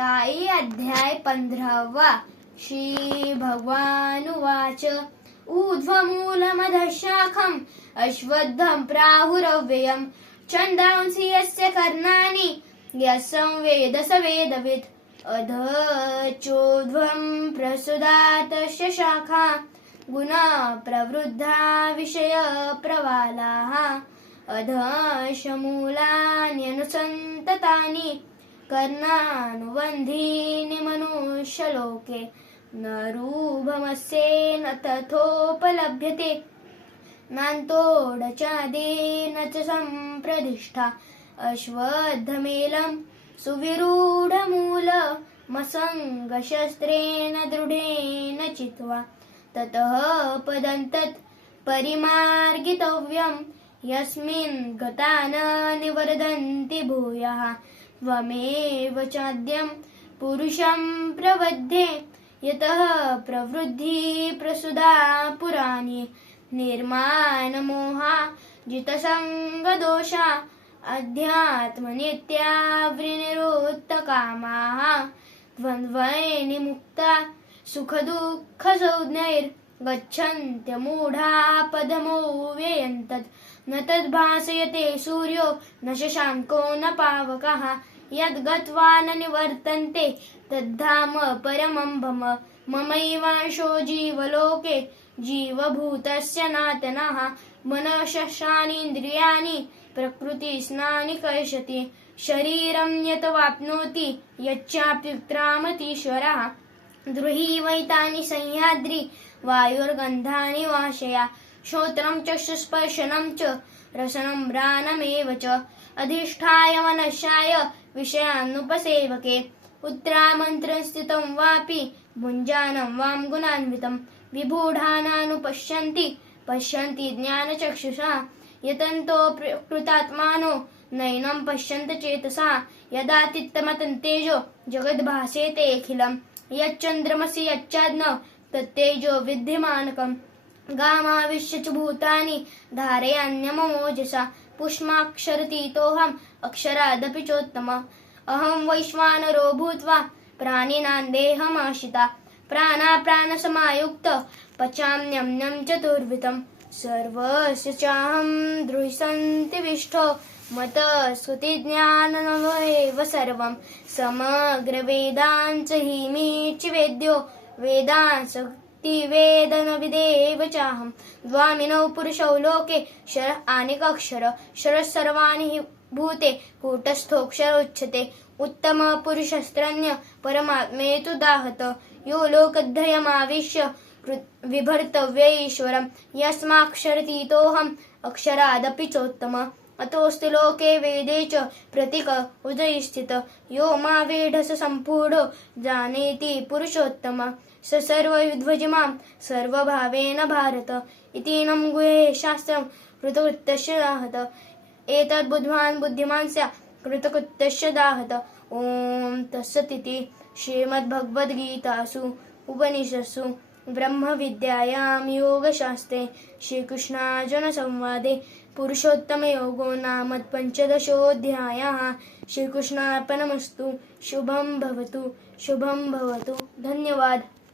ताई अध्याय 15 श्री भगवानुवाच ऊर्ध्वमूलमधःशाखम् अश्वत्थं प्राहुरव्ययम् छन्दांसि यस्य कर्णानि यः संवेद स वेदवित् अधश्चोर्ध्वं प्रसुदातस्य शाखा गुणा प्रवृद्धा विषयप्रवालाः अधश्मूलान्यनुसन्ततानि कर्णानुबन्धीनि मनुष्यलोके न रूपमस्येन तथोपलभ्यते नान्तोडचादेन च सम्प्रदिष्ठा अश्वत्थमेलं सुविरूढमूलमसङ्गशस्त्रेण दृढेन चित्वा ततः पदं तत् परिमार्गितव्यं यस्मिन् गता न निवर्धन्ति भूयः त्वमेव चाद्यं पुरुषं प्रवध्ये यतः प्रवृद्धि प्रसुदा पुराणी निर्माणमोहा जितसङ्गदोषा अध्यात्मनित्या विनिरुक्तकामाः द्वन्द्वैर्निमुक्ता सुखदुःखसंज्ञैर्गच्छन्त्यमूढा पदमो व्ययन्तत् न तद्भासयते सूर्यो न शशाङ्को न पावकः यद्गत्वा न निवर्तन्ते तद्धाम परमं भम ममैवांशो जीवलोके जीवभूतस्य नातनः मनःशस्त्राणीन्द्रियाणि प्रकृतिस्नानि कर्षति शरीरं यत् वाप्नोति यच्चाप्युत्क्रामतीश्वरः द्रुहि वैतानि सह्याद्रि वायुर्गन्धानि वाशया श्रोत्रं चक्षुस्पर्शनं च रसनं घ्राणमेव च अधिष्ठाय मनश्शाय विषयानुपसेवके उत्तरामन्त्रं स्थितं वापि भुञ्जानं वां गुणान्वितं विबुधानानुपश्यन्ति पश्यन्ति ज्ञानचक्षुषा यतन्तो कृतात्मानो नैनं पश्यन्त चेतसा यदा चित्तमतन्तेजो जगद्भासेतेऽखिलं यच्चन्द्रमसि यच्चाज्ञ तत्तेजो विद्यमानकम् गामाविश्य च भूतानि धारयान्यममोजसा पुष्माक्षरतीतोऽहम् अक्षरादपि चोत्तम अहं वैश्वानरो भूत्वा प्राणिनां देहमाश्रिता प्राणाप्राणसमायुक्त पचाम्यन्नं चतुर्विधं सर्वस्य चाहं दृढसन्निविष्टो मतस्कृतिज्ञानमेव सर्वं समग्रवेदांच हि मे च वेद्यो वेदांस वेदनविदेव चाहं द्वामिनौ पुरुषौ लोके शर आनिकक्षर शरः सर्वाणि हि भूते कूटस्थोऽक्षरोच्यते उत्तम पुरुषस्त्रन्य परमात्मेतु दाहत यो लोकद्वयमाविश्य विभर्तव्य ईश्वरं यस्माक्षरतीतोऽहम् अक्षरादपि चोत्तम अतोऽस्ति लोके वेदे च प्रतीक उदयस्थित यो मा वेढस सम्पूढो जानेति पुरुषोत्तम स सर्वविद्वजमां सर्वभावेन भारत इतीनं गुहे शास्त्रं कृतकृत्यस्य दाहत एतद्बुद्ध्वान् बुद्धिमान् स्यात् कृतकृत्यस्य दाहत ॐ तत्सदिति श्रीमद्भगवद्गीतासु उपनिषत्सु ब्रह्मविद्यायां योगशास्त्रे श्रीकृष्णार्जुनसंवादे पुरुषोत्तमयोगो नाम 15 श्रीकृष्णार्पणमस्तु शुभं भवतु धन्यवाद।